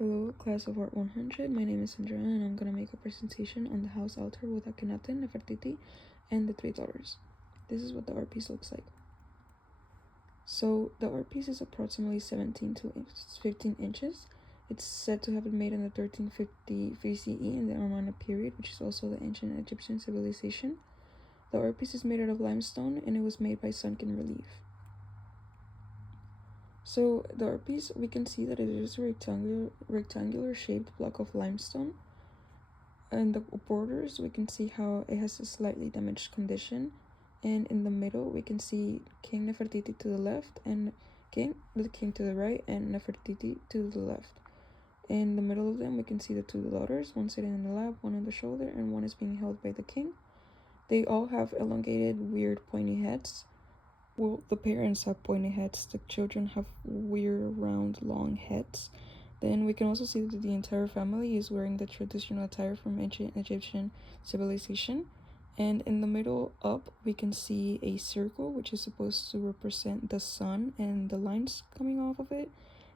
Hello, class of Art 100. My name is Sandra and I'm gonna make a presentation on the house altar with Akhenaten, Nefertiti, and the three daughters. This is what the art piece looks like. So the art piece is approximately 17 to 15 inches. It's said to have been made in the 1350 BCE in the Amarna period, which is also the ancient Egyptian civilization. The art piece is made out of limestone and it was made by sunken relief. So the art piece, we can see that it is a rectangular shaped block of limestone. And the borders, we can see how it has a slightly damaged condition. And in the middle, we can see King Nefertiti to the left and the king to the right and Nefertiti to the left. In the middle of them, we can see the two daughters, one sitting in the lap, one on the shoulder, and one is being held by the king. They all have elongated, weird, pointy heads. Well, the parents have pointy heads, the children have weird, round, long heads. Then we can also see that the entire family is wearing the traditional attire from ancient Egyptian civilization. And in the middle up, we can see a circle, which is supposed to represent the sun, and the lines coming off of it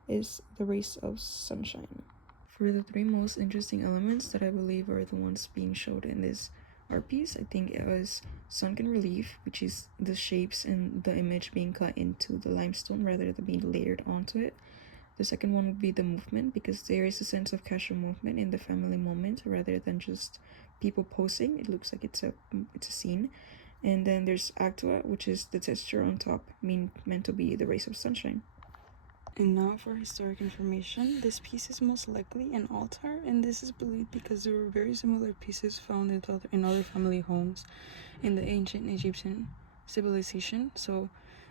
is the rays of sunshine. For the three most interesting elements that I believe are the ones being showed in this art piece, I think it was sunken relief, which is the shapes and the image being cut into the limestone rather than being layered onto it. The second one would be the movement, because there is a sense of casual movement in the family moment rather than just people posing. It looks like it's a scene. And then there's actua, which is the texture on top, meant to be the rays of sunshine. And now for historic information, this piece is most likely an altar, and this is believed because there were very similar pieces found in other family homes in the ancient Egyptian civilization. So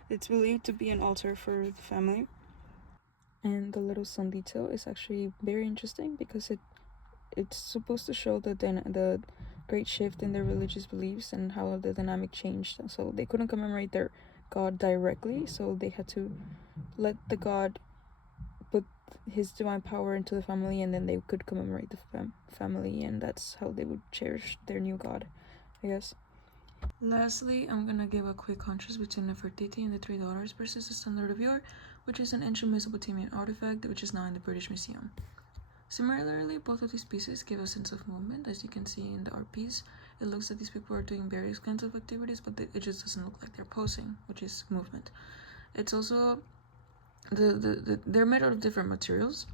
it's believed to be an altar for the family. And the little sun detail is actually very interesting because it's supposed to show the great shift in their religious beliefs and how the dynamic changed. So they couldn't commemorate their god directly, so they had to let the god put his divine power into the family, and then they could commemorate the family, and that's how they would cherish their new god, I guess. Lastly, I'm gonna give a quick contrast between Nefertiti and the three daughters versus the standard of yore, which is an ancient Mesopotamian artifact which is now in the British Museum. Similarly, both of these pieces give a sense of movement. As you can see in the art piece, it looks like these people are doing various kinds of activities, but it just doesn't look like they're posing, which is movement. It's also they're made out of different materials.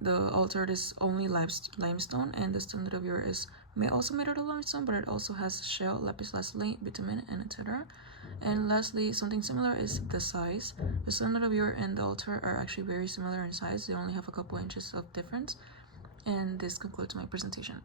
The altar is only limestone, and the standard of yore is also made out of limestone, but it also has shell, lapis lazuli, bitumen, and etc. And lastly, something similar is the size. The standard of yore and the altar are actually very similar in size. They only have a couple inches of difference. And this concludes my presentation.